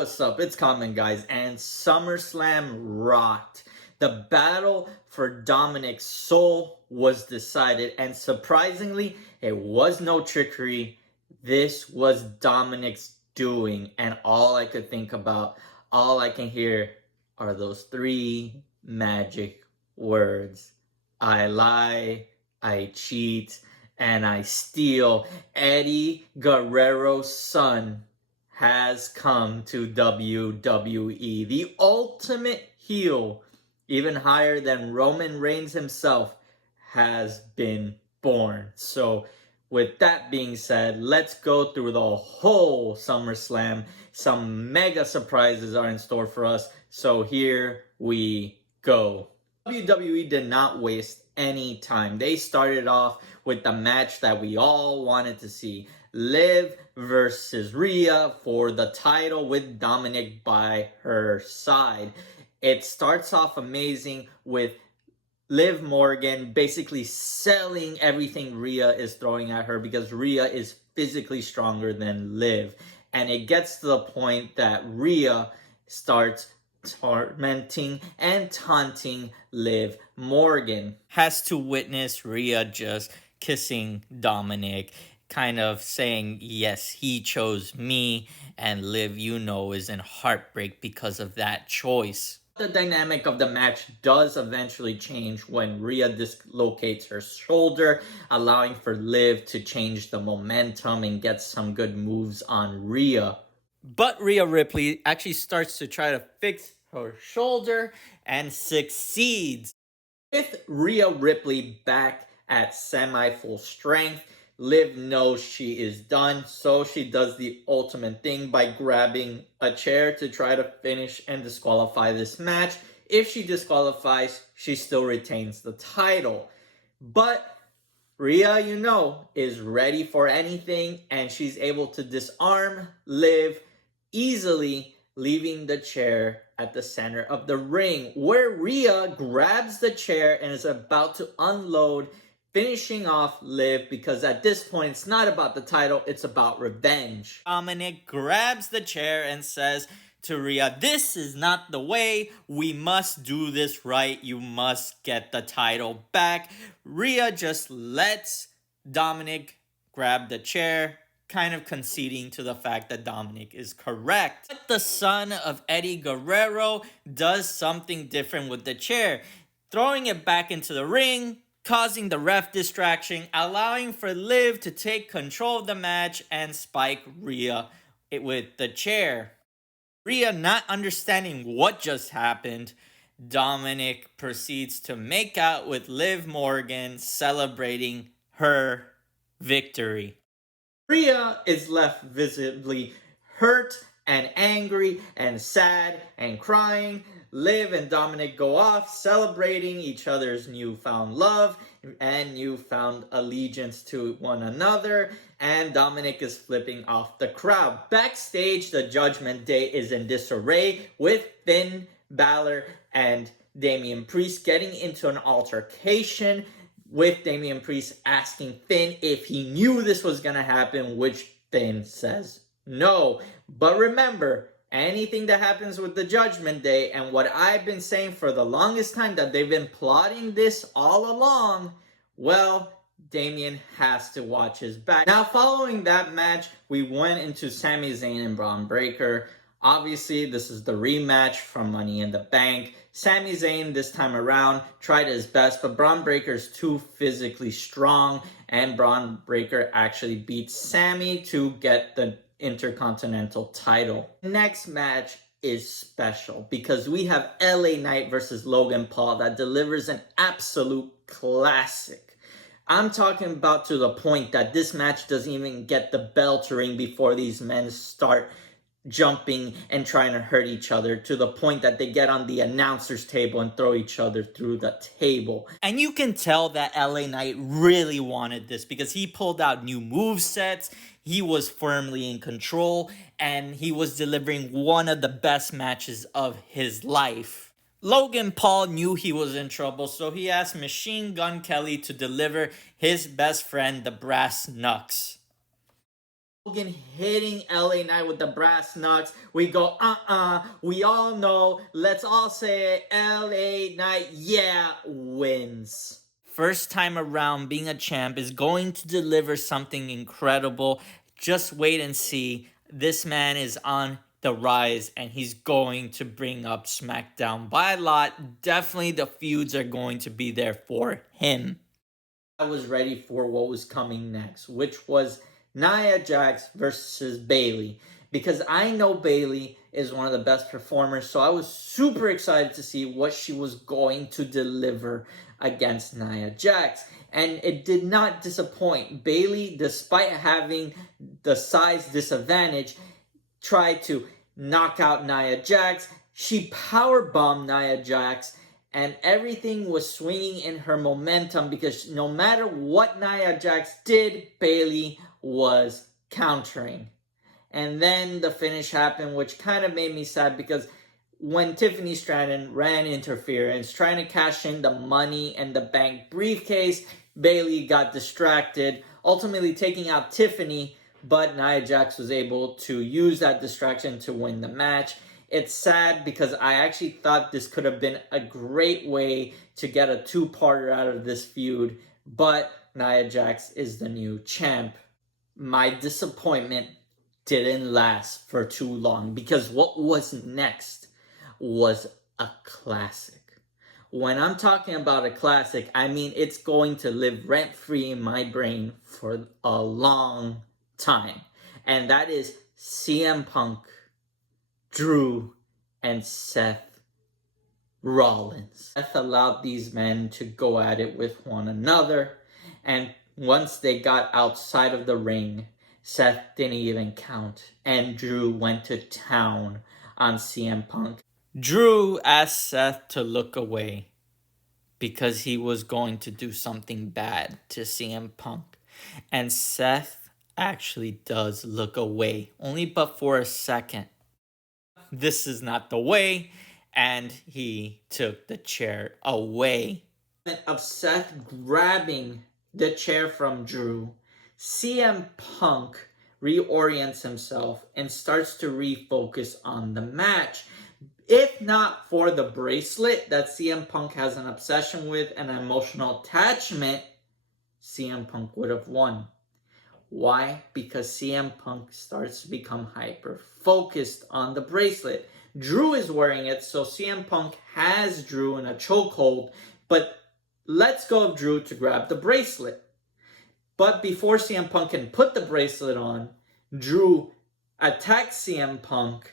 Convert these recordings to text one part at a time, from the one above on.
what's up? It's Common, guys, and SummerSlam rocked. The battle for Dominik's soul was decided, and surprisingly, it was no trickery. This was Dominik's doing, and all I could think about, all I can hear are those three magic words. I lie, I cheat, and I steal. Eddie Guerrero's son has come to WWE. The ultimate heel, even higher than Roman Reigns himself, has been born. So with that being said, let's go through the whole SummerSlam. Some mega surprises are in store for us. So here we go. WWE did not waste any time. They started off with the match that we all wanted to see. Liv versus Rhea for the title with Dominik by her side. It starts off amazing with Liv Morgan basically selling everything Rhea is throwing at her because Rhea is physically stronger than Liv. And it gets to the point that Rhea starts tormenting and taunting Liv Morgan. Has to witness Rhea just kissing Dominik, kind of saying, yes, he chose me, and Liv, you know, is in heartbreak because of that choice. The dynamic of the match does eventually change when Rhea dislocates her shoulder, allowing for Liv to change the momentum and get some good moves on Rhea. But Rhea Ripley actually starts to try to fix her shoulder and succeeds. With Rhea Ripley back at semi-full strength, Liv knows she is done, so she does the ultimate thing by grabbing a chair to try to finish and disqualify this match. If she disqualifies, she still retains the title. But Rhea, you know, is ready for anything, and she's able to disarm Liv easily, leaving the chair at the center of the ring, where Rhea grabs the chair and is about to unload, finishing off Liv, because at this point, it's not about the title, it's about revenge. Dominik grabs the chair and says to Rhea, this is not the way, we must do this right, you must get the title back. Rhea just lets Dominik grab the chair, kind of conceding to the fact that Dominik is correct. But the son of Eddie Guerrero does something different with the chair, throwing it back into the ring, causing the ref distraction, allowing for Liv to take control of the match and spike Rhea with the chair. Rhea not understanding what just happened, Dominik proceeds to make out with Liv Morgan, celebrating her victory. Rhea is left visibly hurt and angry and sad and crying. Liv and Dominik go off celebrating each other's newfound love and newfound allegiance to one another, and Dominik is flipping off the crowd. Backstage, the Judgment Day is in disarray, with Finn Balor and Damian Priest getting into an altercation, with Damian Priest asking Finn if he knew this was going to happen, which Finn says no. But remember, anything that happens with the Judgment Day, and what I've been saying for the longest time, that they've been plotting this all along, well, Damian has to watch his back. Now, following that match, we went into Sami Zayn and Braun Breaker. Obviously, this is the rematch from Money in the Bank. Sami Zayn this time around tried his best, but Braun Breaker's too physically strong, and Braun Breaker actually beat Sami to get the Intercontinental title. Next match is special because we have LA Knight versus Logan Paul that delivers an absolute classic. I'm talking about to the point that this match doesn't even get the bell to ring before these men start jumping and trying to hurt each other, to the point that they get on the announcer's table and throw each other through the table. And you can tell that LA Knight really wanted this because he pulled out new movesets, he was firmly in control, and he was delivering one of the best matches of his life. Logan Paul knew he was in trouble, so he asked Machine Gun Kelly to deliver his best friend, the Brass Knucks. Hogan hitting LA Knight with the brass knucks. We go, we all know. Let's all say it. LA Knight, yeah, wins. First time around, being a champ is going to deliver something incredible. Just wait and see. This man is on the rise, and he's going to bring up SmackDown by a lot. Definitely the feuds are going to be there for him. I was ready for what was coming next, which was Nia Jax versus Bayley, because I know Bayley is one of the best performers, so I was super excited to see what she was going to deliver against Nia Jax, and it did not disappoint. Bayley, despite having the size disadvantage, tried to knock out Nia Jax. She powerbombed Nia Jax, and everything was swinging in her momentum because no matter what Nia Jax did, Bayley was countering. And then the finish happened, which kind of made me sad because when Tiffany Stratton ran interference, trying to cash in the Money in the Bank briefcase, Bayley got distracted, ultimately taking out Tiffany, but Nia Jax was able to use that distraction to win the match. It's sad because I actually thought this could have been a great way to get a two-parter out of this feud, but Nia Jax is the new champ. My disappointment didn't last for too long because what was next was a classic. When I'm talking about a classic, I mean it's going to live rent-free in my brain for a long time. And that is CM Punk, Drew, and Seth Rollins. Seth allowed these men to go at it with one another, and once they got outside of the ring, Seth didn't even count, and Drew went to town on CM Punk. Drew asked Seth to look away because he was going to do something bad to CM Punk, and Seth actually does look away, only but for a second. This is not the way, and he took the chair away. Of Seth grabbing the chair from Drew, CM Punk reorients himself and starts to refocus on the match. If not for the bracelet that CM Punk has an obsession with and an emotional attachment, CM Punk would have won. Why? Because CM Punk starts to become hyper-focused on the bracelet. Drew is wearing it, so CM Punk has Drew in a chokehold, but lets go of Drew to grab the bracelet. But before CM Punk can put the bracelet on, Drew attacks CM Punk,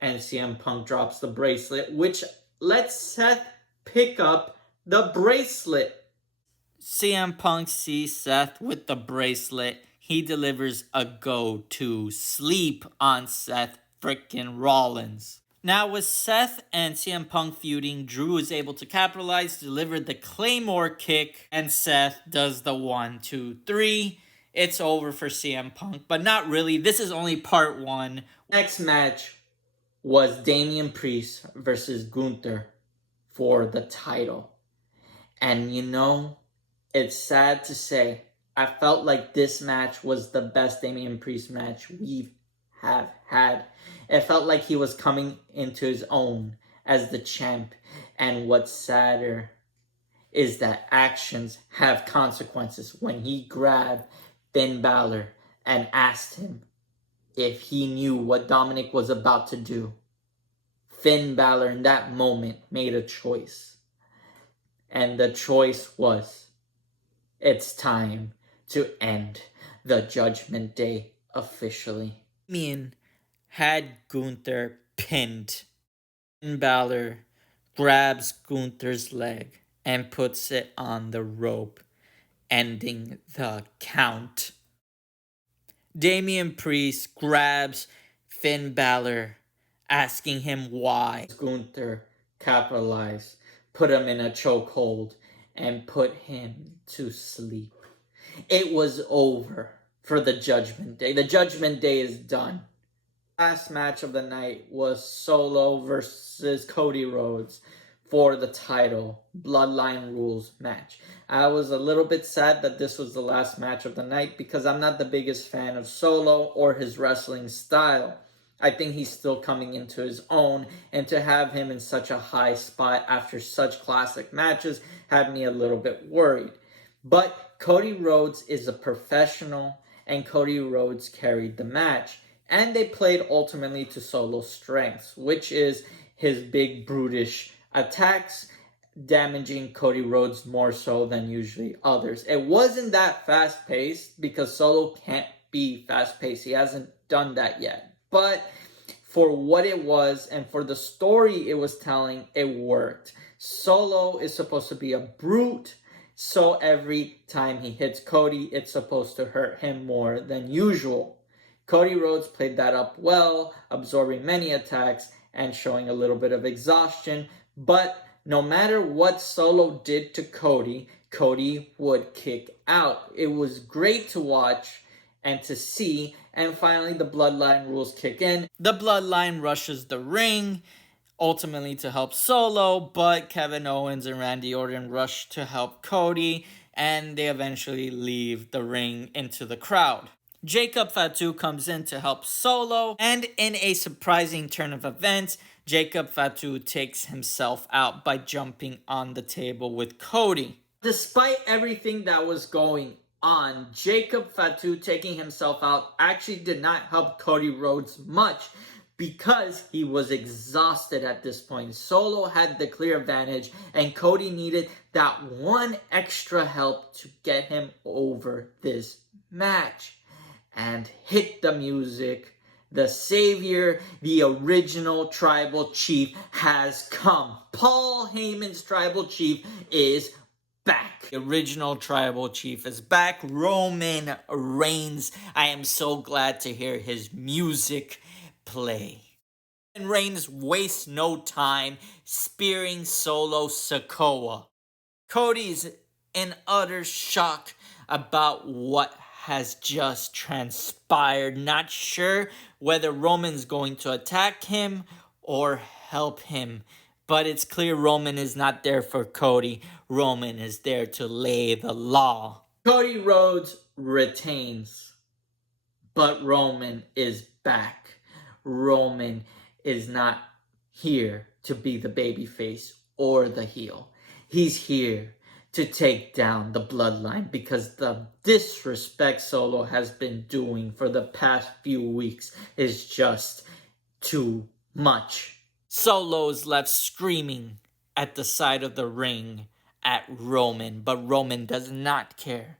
and CM Punk drops the bracelet, which lets Seth pick up the bracelet. CM Punk sees Seth with the bracelet. He delivers a go-to sleep on Seth frickin' Rollins. Now with Seth and CM Punk feuding, Drew is able to capitalize, deliver the Claymore kick, and Seth does the 1, 2, 3. It's over for CM Punk, but not really. This is only part 1. Next match was Damian Priest versus Gunther for the title. And you know, it's sad to say, I felt like this match was the best Damian Priest match we have had. It felt like he was coming into his own as the champ. And what's sadder is that actions have consequences. When he grabbed Finn Balor and asked him if he knew what Dominic was about to do, Finn Balor in that moment made a choice. And the choice was, it's time to end the Judgment Day officially. Damian had Gunther pinned. Finn Balor grabs Gunther's leg and puts it on the rope, ending the count. Damian Priest grabs Finn Balor, asking him why. Gunther capitalized, put him in a chokehold, and put him to sleep. It was over for the Judgment Day. The Judgment Day is done. Last match of the night was Solo versus Cody Rhodes for the title Bloodline Rules match. I was a little bit sad that this was the last match of the night because I'm not the biggest fan of Solo or his wrestling style. I think he's still coming into his own, and to have him in such a high spot after such classic matches had me a little bit worried. But Cody Rhodes is a professional, and Cody Rhodes carried the match. And they played ultimately to Solo's strengths, which is his big brutish attacks, damaging Cody Rhodes more so than usually others. It wasn't that fast-paced because Solo can't be fast-paced. He hasn't done that yet. But for what it was and for the story it was telling, it worked. Solo is supposed to be a brute, so every time he hits Cody, it's supposed to hurt him more than usual. Cody Rhodes played that up well, absorbing many attacks and showing a little bit of exhaustion. But no matter what Solo did to Cody, Cody would kick out. It was great to watch and to see. And finally, the Bloodline rules kick in. The Bloodline rushes the ring, ultimately to help Solo, but Kevin Owens and Randy Orton rush to help Cody, and they eventually leave the ring into the crowd. Jacob Fatu comes in to help Solo, and in a surprising turn of events, Jacob Fatu takes himself out by jumping on the table with Cody. Despite everything that was going on, Jacob Fatu taking himself out actually did not help Cody Rhodes much because he was exhausted at this point. Solo had the clear advantage, and Cody needed that one extra help to get him over this match. And hit the music. The savior, the original tribal chief has come. Paul Heyman's tribal chief is back. The original tribal chief is back. Roman Reigns. I am so glad to hear his music play. And Reigns wastes no time spearing Solo Sikoa. Cody's in utter shock about what has just transpired. Not sure whether Roman's going to attack him or help him. But it's clear Roman is not there for Cody. Roman is there to lay the law. Cody Rhodes retains. But Roman is back. Roman is not here to be the babyface or the heel. He's here to take down the Bloodline because the disrespect Solo has been doing for the past few weeks is just too much. Solo's left screaming at the side of the ring at Roman, but Roman does not care.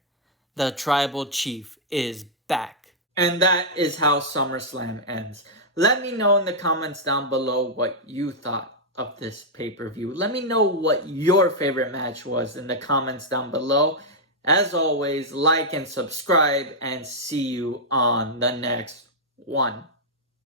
The tribal chief is back. And that is how SummerSlam ends. Let me know in the comments down below what you thought of this pay-per-view. Let me know what your favorite match was in the comments down below. As always, like and subscribe, and see you on the next one.